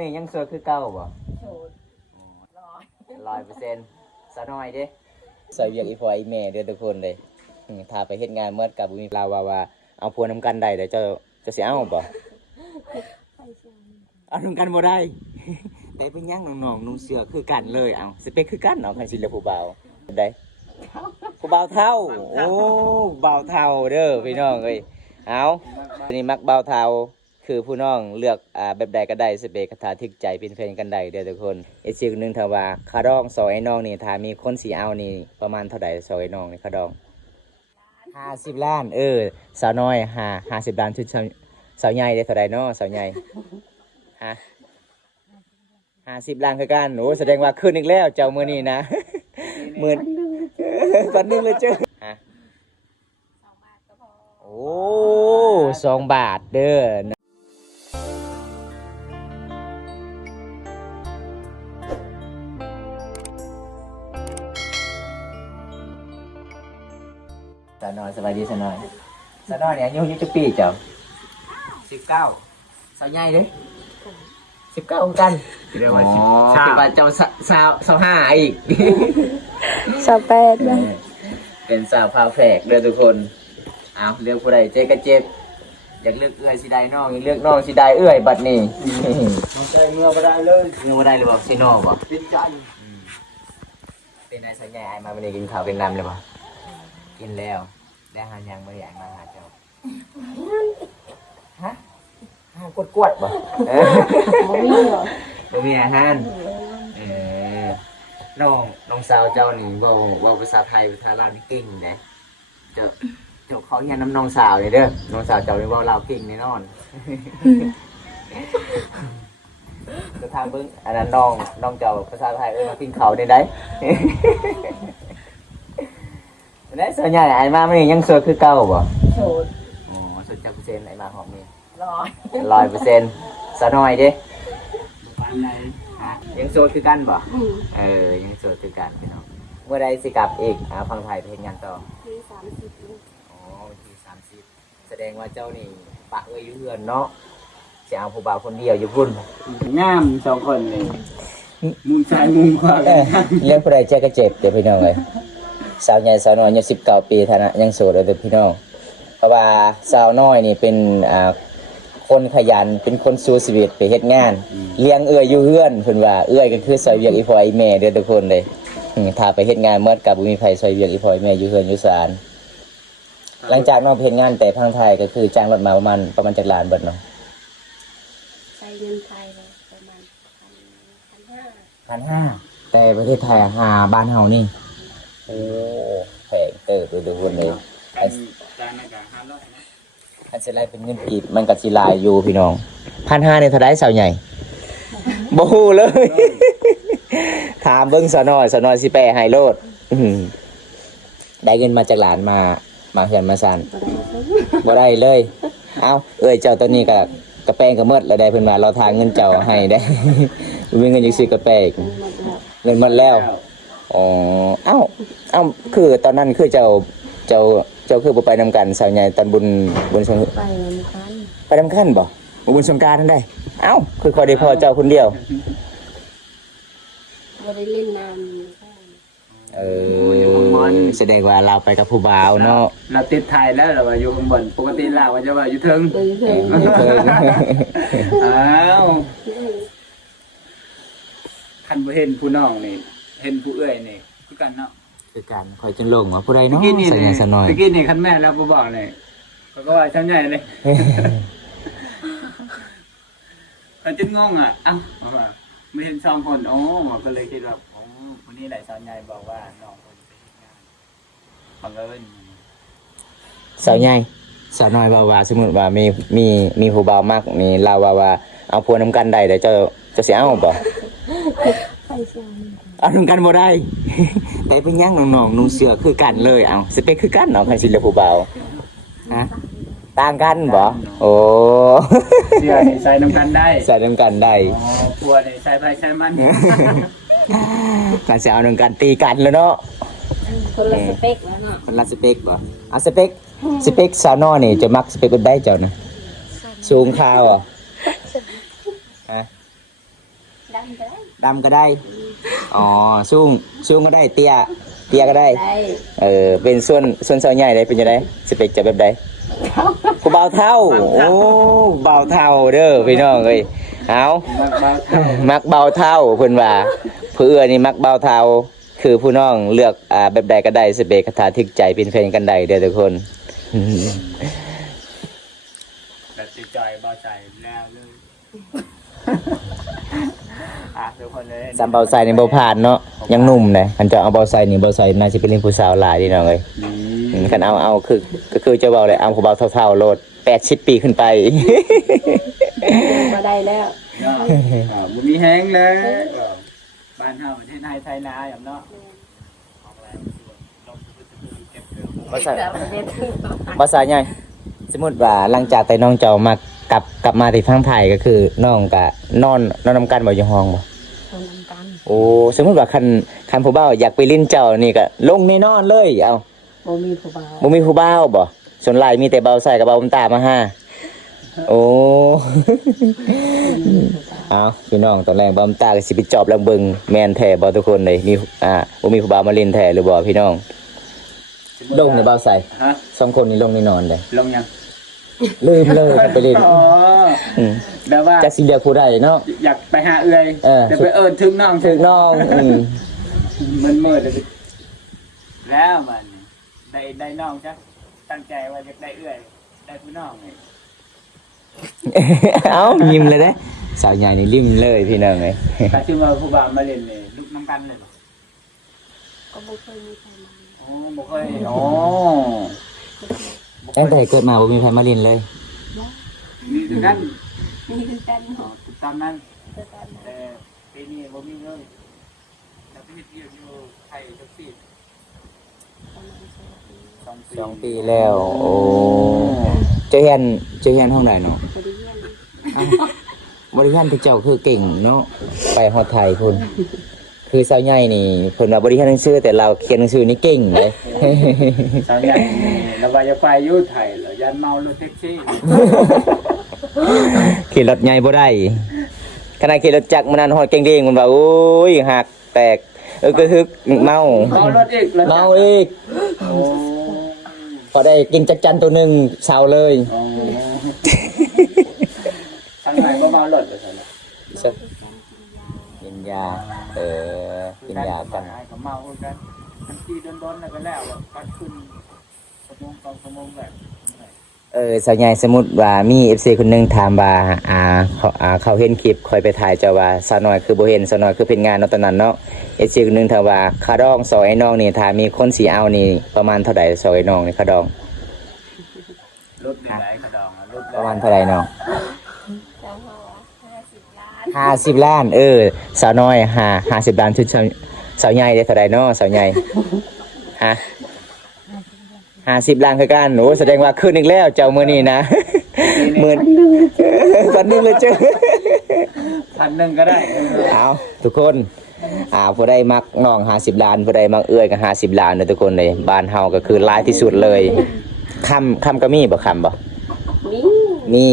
นี่ยังเสือคือเก่าบ่โสด100%ซะหน่อยเด้ซอยเวียกอีพ่ออีแม่เด้อทุกคนเลยถ้าไปเฮ็ดงานเมื่อกับบ่มีลาวว่าเอาผัวนำกันได้เด้อเจ้าสิเอาบ่เอานำกันบ่ได้ ได้เป็นยังน้องๆนุ่งเสื้อคือกันเลยเอาสเปคคือกันเอาคันสิเหลือผู้บ่าวได้ผู้บ่าวเฒ่าโอ้บ่าวเฒ่าเด้อพี่น้องเอ้ยเอานี่มักบ่าวเฒ่าคือผู้น้องเลือกแบบใดก็ได้สเปคคาถาทึกใจเป็นแฟนกันได้เด้อทุกคนอีกสิ่งนึงถ้าว่าค่าดองซอยไอ้น้องนี่ถ้ามีคนสิเอานี่ประมาณเท่าใดซอยไอ้น้องนี่ค่าดอง50 ล้านสาวน้อย50 ล้านชุดสาวใหญ่ได้เท่าใดเนาะสาวใหญ่ฮะ50 ล้านคือกันโอ้แสดงว่าขึ้นอีกแล้วเจ้ามื้อนี้นะ10,000ปันนึงเลยเจ้าฮะโอ้2 บาทเด้อสาวน้อยสบายดีสาวน้อยเนี่ยอายุจักปีเจ้า19สาวใหญ่เด้19เหมือนกันเรียกว่าคิดว่าเจ้า25อีก28เลยเป็นสาวพาแฝกเด้อทุกคนเอาเลือกผู้ใดเจ๊ก็เจ็บอยากเลือกเอื้อยสิได้น้องอยากเลือกน้องสิได้เอื้อยบัดนี้น้องใจเมื่อบ่ได้เลยเมื่อบ่ได้เลยบ่สิน้องบ่ติดใจเป็นนายสัญญาไอ้มาวันนี้กินข้าวกินน้ำเลยบ่กินแล้วได้หายังบ่ได้มาหาเจ้าฮะกวดบ่บ่มีหรอบ่มีอาหารน้องสาวเจ้านี่เว้าภาษาไทยภาษาลาวนี่เก่งนะเจ้าเขาเฮียนน้องสาวเลยเด้อน้องสาวเจ้านี่เว้าลาวเก่งแน่นอนก็ทางเบิ่งอันนั้นน้องเจ้าภาษาไทยมากินข้าวได้ได้ส่วนใหญ่ไอ้มามื้อนี้ยังโสดคือเก่าบ่โสดโสดจักเปอร์เซ็นต์ไอ้มาหอมนี่100%ซะหน่อยเด้ยังโสดคือกันบ่ยังโสดคือกันพี่น้องเมื่อใดสิกลับอีกฟังไทยเพลงงานต่อที่30อ๋อที่30แสดงว่าเจ้านี่ปะเอ้ยอยู่เฮือนเนาะสิเอาผู้บ่าวคนเดียวอยู่พุ่นงาม2คนนี่มุมซ้ายมุมขวาเรื่องผู้ใดเจ็บก็เจ็บเดี๋ยวพี่น้องเอ้ยสาวใหญ่สาวน้อยอายุ19 ปีฐานะยังโสดเด้อพี่น้องเพราะว่าสาวน้อยนี่เป็นคนขยันเป็นคนสู้ชีวิตไปเฮ็ดงานเลี้ยงเอื้อยอยู่เฮือนเพิ่นว่าเอื้อยก็คือซอยเวียกอีพ่ออีแม่เด้อทุกคนเลยถ้าไปเฮ็ดงานเมื่อกับบ่มีไผซอยเวียกอีพ่ออีแม่อยู่เฮือนอยู่ศาลหลังจากน้องเฮ็ดงานแต่พังไทยก็คือจ้างรถมาประมาณจักล้านเบิดเนาะใช้เงินไทยเลยประมาณ1,500แต่ประเทศไทยบ้านเฮานี่โอ้แพงเติบเลยทุกคนเลยอันสิไลเป็นเงินกีบมันก็สิหลายอยู่พี่น้อง1,500นี่เท่าใดสาวใหญ่บ่ฮู้เลยถามเบิ่งซะหน่อยสิแปะให้โลดได้เงินมาจากหลานมาเฮือนมาซ่านบ่ได้เลยเอ้าเอ้ยเจ้าตัวนี้ก็กระแป้งก็หมดแล้วได้เพิ่นว่าเราทางเงินเจ้าให้ได้บ่มีเงินจังซื้อกระแป้งเงินหมดแล้วอ๋อเอ้าคือตอนนั้นคือเจ้าคือบ่ไปนำกันสาวใหญ่ตอนบุญสงกรานต์ไปนำกันบ่บุญสงกรานต์นั่นได้เอ้าคือขอได้พอเจ้าคนเดียวบ่ได้เล่นน้อยู่ข้างบนแสดงว่าเราไปกับผู้บ่าวเนาะเราติดไทยแล้วเราว่าอยู่ข้างบนปกติเราว่าจะว่าอยู่เทิงอ้าวคันบ่เห็นผู้น้องนี่เห็นผู้เอื้อยนี่คือกันเนาะคือกันคอยจนลงว่าผู้ใดเนาะใส่ใหญ่ซะหน่อยตะกี้นี่คันแม่แล้วบ่บอกเลยก็ว่าชั้นใหญ่เลยก็จนงงเอ้าว่าไม่เห็น2คนก็เลยคิดว่าวันนี้หลายสาวใหญ่บอกว่าน้องคนไปเฮ็ดงานบังเอิญสาวใหญ่สาวน้อยว่าสมมุติว่ามีผู้บ่าวมากนี่เราว่าเอาผัวนำกันได้เดี๋ยวจะสิเอาบ่เอานำกันบ่ได้ได้เป็นยังน้องๆนุ่งเสื้อคือกันเลยเอาสเปคคือกันเอาคันสิเหลือผู้บ่าวฮะต่างกันบ่โอ้เสื้อนี่ใส่นำกันได้ใส่นำกันได้ผัวนี่ใส่ไปใส่มันการสิเอานำกันตีกันแล้วเนาะคนละสเปคแล้วเนาะคนละสเปคบ่เอาสเปคสาวน้อยนี่จะมักสเปคแบบใดเจ้านะสูงขาวฮะ ดำก็ได้ ดำก็ได้อ๋อสูงก็ได้เตี้ยก็ได้ ได้ เป็นส่วนเสาใหญ่เลยเป็นยังไงสเปคจะแบบใดผู้บ่าวเท่าโอ้บ่าวเท่าเด้อพี่น้องเอ้ยเอา มักเบาเท่าเพิ่นว่าเพื่อนี่มักเบาเท่าคือผู้น้องเลือกแบบใดก็ได้สเปคคาถาทึกใจเป็นแฟนกันได้เด้อทุกคน แบบใจเบาใจแล้วเลยทุกคนเลย สามเบาใส่นี่บ่ผ่านเนาะยังหนุ่มเลยคันจะเอาเบาใส่นี่เบาใส่น่าสิเป็นเรื่องผู้สาวหลายนี่น้องเอ้ยคันเอาคือจะเบาเลยเอาผู้เบาเท่าๆโลด80 ปีขึ้นไป มาได้แล้ว บุมีแห้งเลยบ้านเฮาประเทศไทยนาอย่างเนาะ บ่ใส่บ่ใส่ใหญ่สมมุติว่าหลังจากแต่น้องเจ้ามากลับมาที่ฝั่งไทยก็คือน้องก็นอนนำกันบ่อยู่ห้องบ่ ทำกัน โอ้สมมุติว่าคันผู้บ่าวอยากไปลิ้นเจ้านี่ก็ลงแน่นอนเลยเอา บ่มีผู้บ่าว บ่มีผู้บ่าวบ่ส่วนหลายมีแต่เบาใส่กับเบาบำตามาห้าโอ้ เอาพี่น้องตอนแรกเบาบำตาก็สิไปจอบลำเบิงแม่นแท้บ่ทุกคนเลยมีบ่มีผู้บ่าวมาลิ้นแท้หรือบ่พี่น้องลงในเบาใส่ ฮะ 2คนนี่ลงแน่นอนเลย ลงยัง ลืมเลยไปลิ้น อ๋อแบบว่า จักสิเลือกผู้ใดเนาะ อยากไปหาเอื้อยจะไปถึงน้อง ถึกน้องมันมืดเลยแล้วมันได้น้องจ้ะตั้งใจว่าจะได้เอื้อยได้ผู้น้องไง เอ้ายิ้มเลยเด้สาวใหญ่นี่ลิ้มเลยพี่น้องเอ้ย แต่ที่ว่าผู้บ่าวมาเล่นนี่ลูกน้ำกันเลยบ่ ก็บ่เคยมีใครมา อ๋อบ่เคยอ๋อ ตั้งแต่เกิดมาบ่มีใครมาลิ้นเลย มีคือกัน นี่คือกันเนาะ ตามนั้น แต่ตอนนั้น แต่ปีนี้บ่มีเลยแล้วไปเฮ็ดเวียกอยู่ไทยจักปี ประมาณ2 ปี 2 ปีแล้วโอ้เจอเฮียนห้องไหนเนาะ บ่ได้เรียน บริหารที่เจ้าคือเก่งเนาะไปฮอดไทยพุ่นคือสาวใหญ่นี่เพิ่นว่าบริหารหนังสือแต่เราเขียนหนังสือนี่เก่งเลย สาวใหญ่แล้วว่าจะไปอยู่ไทยแล้วยันเมารถแท็กซี่ ขี่รถใหญ่บ่ได้ขณะขี่รถจักรมันนั่นฮอดเก่งเด้งมันว่าโอ้ยหักแตกก็ฮึกเมา เมารถอีกแล้ว เมาอีก โอ้ พอได้กินจักจันตัวหนึงเศร้าเลย อ๋อทางไหนบ่เมารถเลยซั่น กินยากินยากัน ก็เมากันทันทีโดนๆแล้วก็แล้วก็ขึ้นชั่วโมงแบบ สาวใหญ่สมมุติว่ามี FC คนหนึงถามว่าเขาเห็นคลิปคอยไปถ่ายเจ้าว่าสาวน้อยคือบ่เห็นสาวน้อยคือเป็นงานเนาะตอนนั้นเนาะ FC คนหนึงถามว่าค่าดองซอยไอ้น้องนี่ถ้ามีคนสิเอานี่ประมาณเท่าใดซอยไอ้น้องนี่ค่าดอง รถไหนกระดองรถ ประมาณเท่าใดน้อง จังว่า50 ล้าน 50 ล้านสาวน้อย50 ล้านชุดสาวใหญ่ได้เท่าใดเนาะสาวใหญ่ฮะ50 ล้านคือกันโอ้แสดงว่าขึ้นอีกแล้วเจ้ามื้อนี้นะ วันหนึงเลยเจ้า 1,000ก็ได้ เอาทุกคนผู้ใดมักน้อง50 ล้านผู้ใดมักเอื้อยก็50 ล้านเด้อทุกคนเลยบ้านเฮาก็คือหลายที่สุดเลยคำก็มีบ่คำบ่ มี มี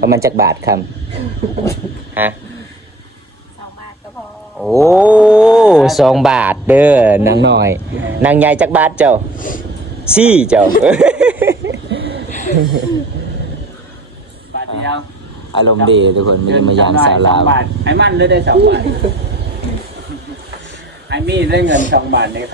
ประมาณจักบาทคำฮะ 2 บาทก็พอ โอ้2 บาทเด้อนางน้อยนางใหญ่จักบาทเจ้าซี่เจ้า บาทเดียว อารมณ์ดีทุกคนมีมายามสาวลาว 2 บาทไอ้มันได้2 บาทไอ้มีได้เงิน2 บาทใน2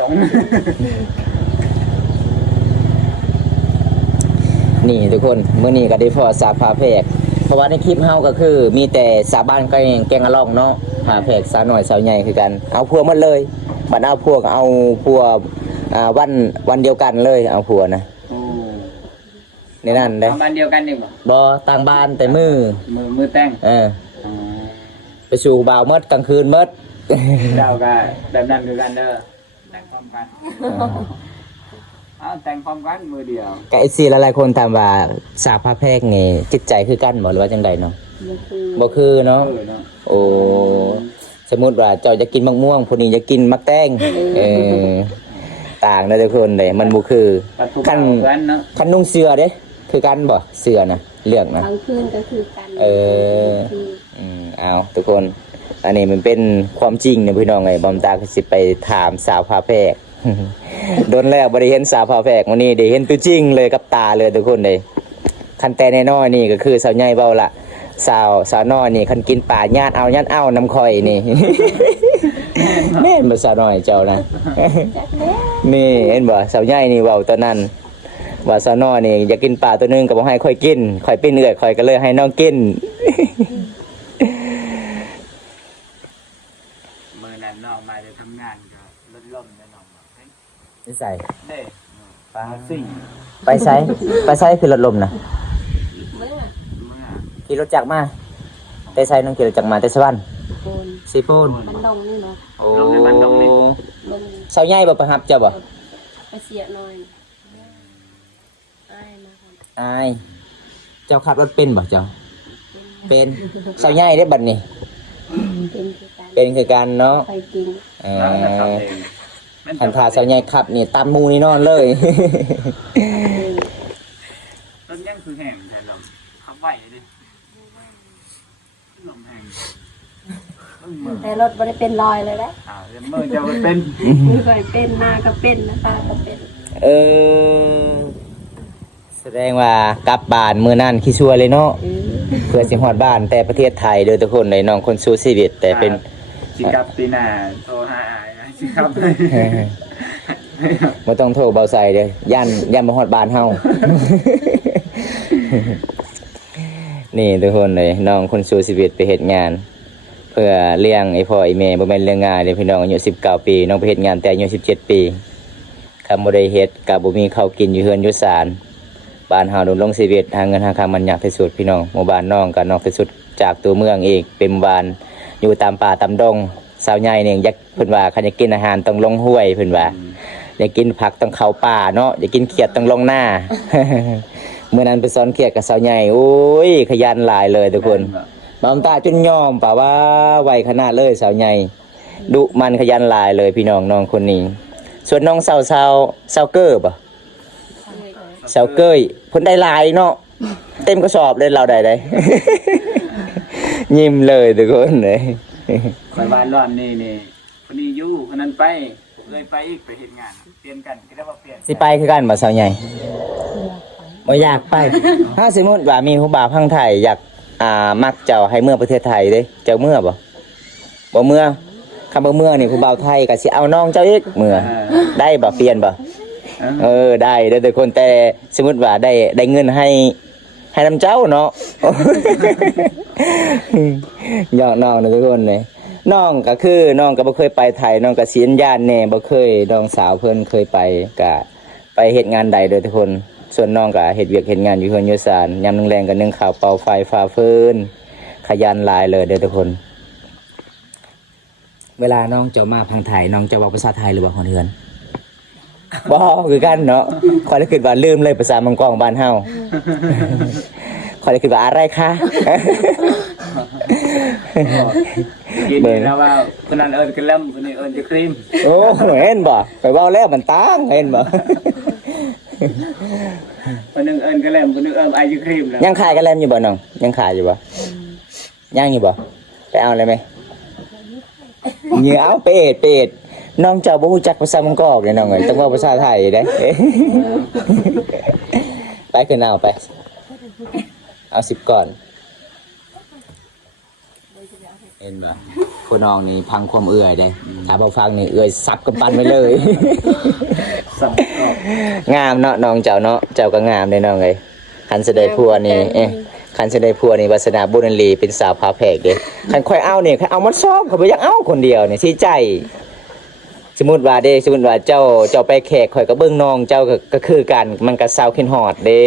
นี่ทุกคนมื้อนี้ก็ได้พอสาพาเพกเพราะว่าในคลิปเฮาก็คือมีแต่สาบ้านแกงอะล่องเนาะพาเพกสาวน้อยสาวใหญ่คือกันเอาพัวหมดเลยบัดเอาพวกเอาพัววันเดียวกันเลยเอาพัวนะในนั้นเด้ บ้านเดียวกันนี่บ่ บ่ต่างบ้านแต่มือ มือแต่ง ไปสู่บ่าวเมดกลางคืนเมด เจ้าก็แบบนั้นคือกันเด้อแต่งพร้อมกันแต่งพร้อมกันมือเดียว ก็ไอ้สิหลายๆคนถามว่าสาพาแพกนี่จิตใจคือกันบ่หรือว่าจังไดเนาะ บ่คือ บ่คือเนาะโอ้สมมุติว่าเจ้าจะกินมะม่วงผู้นี้จะกินมะแตงต่างนะทุกคนเลยมันบ่คือคันนุ่งเสื้อเด้คือกันบ่เสื้อนะเลือกนะ กลางคืนก็คือกัน เอาทุกคน อันนี้มันเป็นความจริงนะพี่น้องไงบอมตาก็สิไปถามสาวพาแพรก โดนแล้วบ่ได้เห็นสาวพาแพรกวันนี้ได้เห็นตัวจริงเลยกับตาเลยทุกคนเลยคันแต่น้อยๆนี่ก็คือสาวใหญ่เบาละสาวน้อยนี่คันกินป่าญาติเอาน้ำข่อยนี่ แม่นบ่สาวน้อยเจ้านะ นี่เห็นบ่สาวใหญ่นี่เว้าตอนนั้นว่าสาวน้อยนี่อยากกินป่าตัวนึงก็บ่ให้ข่อยกินข่อยเป็นเอื้อยข่อยก็เลยให้น้องกิน มื้อนั้นน้องมาจะทำงานก็รถล่มแล้วน้องบอกเฮ้ย นิสัย เด้ปลาซิ่ง ไปไซคือรถลมนะ เมื่อ เมื่อ ขี่รถจักรมาแต่ไซน้องขี่รถจักรมาแต่สวรรค์ โกน สีปูน มันดงนี่เนาะ โอ้ มัน เสาใหญ่บ่ประหับเจ้าบ่ ไปเสียหน่อยอ้ายมาครับ อายเจ้าขับรถเป็นบ่เจ้าเป็นเสาใหญ่ได้บัดนี้ เป็นคือการเป็นคือกันเนาะ ไปกิน แล้วนะครับเอง คันพาเสาใหญ่ขับนี่ตามหมูนี่นอนเลย ต้นยังคือแห้งแต่ลมขับไหวดิลมแห้ง แต่รถไม่ได้เป็นรอยเลยนะ เดี๋ยวมือจะเป็น มือเคยเป็นหน้าก็เป็นนะตาก็เป็น เออแสดงว่ากลับบ้านมื้อนั้นขี้ชัวเลยเนาะเพื่อสิฮอดบ้านแต่ประเทศไทยเด้อทุกคนเลยน้องคนสู้ชีวิตแต่เป็น สิกับปีหน้าโทรหาอายนะสิครับ บ่ต้องโทรเบาใส่เด้อย่านมาฮอดบ้านเฮา นี่ทุกคนเลยน้องคนสู้ชีวิตไปเฮ็ดงาน เพื่อเลี้ยงไอ้พ่อไอ้แม่บ่แม่นเรื่องง่ายเด้พี่น้องอายุ19 ปีน้องไปเฮ็ดงานแต่อายุ17 ปีคำบ่ได้เฮ็ดก็บ่มีข้าวกินอยู่เฮือนอยู่ศาลบ้านเฮาดำรงชีวิตหาเงินหาคำมันยากที่สุดพี่น้องหมู่บ้านน้องก็นอกที่สุดจากตัวเมืองอีกเป็นหมู่บ้านอยู่ตามป่าตามดงสาวใหญ่นี่อยากเพิ่นว่าคันอยากกินอาหารต้องลงห้วยเพิ่นว่าอยากกินผักต้องเข้าป่าเนาะอยากกินเขียดต้องลงหน้า เมื่อนั้นไปสอนเขียดกับสาวใหญ่โอ้ยขยันหลายเลยทุกคนบางตาจนยอมป่าว่าไวขนาดเลยสาวใหญ่ดุมันขยันหลายเลยพี่น้องน้องคนนี้ส่วนน้องสาวเกอร์ป่ะสาวเกยเพิ่นได้หลายเนาะเต็มกระสอบเลยเราได้ ยิ้มเลยทุกคนเลย คอยบ้านร้อนนี่คนนี้อยู่คนนั้นไปเลยไปอีกไปเห็นงานเปลี่ยนกันก็ได้ว่าเปลี่ยน สิไปคือกันบ่สาวใหญ่บ่อยากไป ถ้าสมมุติว่ามีผู้บ่าวพังไทยอยากมักเจ้าให้เมื่อประเทศไทยเด้เจ้าเมื่อบ่เมื่อคำว่าเมื่อนี่ผู้บ่าวไทยก็สิเอาน้องเจ้าอีกเมื่อได้บ่เปลี่ยนบ่ได้เด้อทุกคนแต่สมมุติว่าได้เงินให้นำเจ้าเนาะ ยอกน้องนะทุกคนเลยน้องก็คือน้องก็บ่เคยไปไทยน้องก็เสียญาณแน่บ่เคยน้องสาวเพิ่นเคยไปก็ไปเฮ็ดงานใดเด้อทุกคนส่วนน้องก็เฮ็ดเวียกเฮ็ดงานอยู่เฮือนอยู่ศาลยามแรงๆก็นึ่งข้าวเป่าไฟฟ้าฟืนขยันหลายเลยเด้อทุกคน เวลาน้องเจ้ามาพังไทยน้องจะเว้าภาษาไทยหรือว่าคนเฮือนบ่คือกันเนาะข้อยเลยคิดว่าลืมเลยภาษามังกรบ้านเฮา ข้อยเลยคิดว่าอะไรคะ กินแล้วว่าคนนั้นเอิญกระลำคนนี้เอิญจะครีม โอ้เห็นบ่ไปเว้าแล้วมันต่างเห็นบ่ คนนึงเอิญกระลำคนนึงเอิญไอจะครีมแล้ว ยังขายกันแล้วอยู่บ่น้องยังขายอยู่บ่ยังอยู่บ่ไปเอาเลยไหมเหงื่อเอาเป็ดน้องเจ้าบ่ฮู้จักภาษามังกรเลยน้องเอ้ยต้องเว้าภาษาไทยเด้ ไปขึ้นเอาไปเอา10ก่อนเห็นบ่ผู้น้องนี่พังความเอื้อยเด้ถ้าบ่ฟังนี่เอื้อยซับกำปั้นไปเลย สับกรอบ งามเนาะน้องเจ้าเนาะเจ้าก็งามเด้น้องเอ้ยคันสิได้ผัวนี่คันสิได้ผัวนี่วาสนาบุญลีเป็นสาวพาแพรกเด้คันค่อยเอานี่ค่อยเอามันซ้อมเขาบ่อยากเอาคนเดียวนี่สิใจสมมุติว่าเจ้าไปแขกข่อยก็เบิ่งน้องเจ้าก็คือกันมันก็เศร้าขึ้นฮอดเด้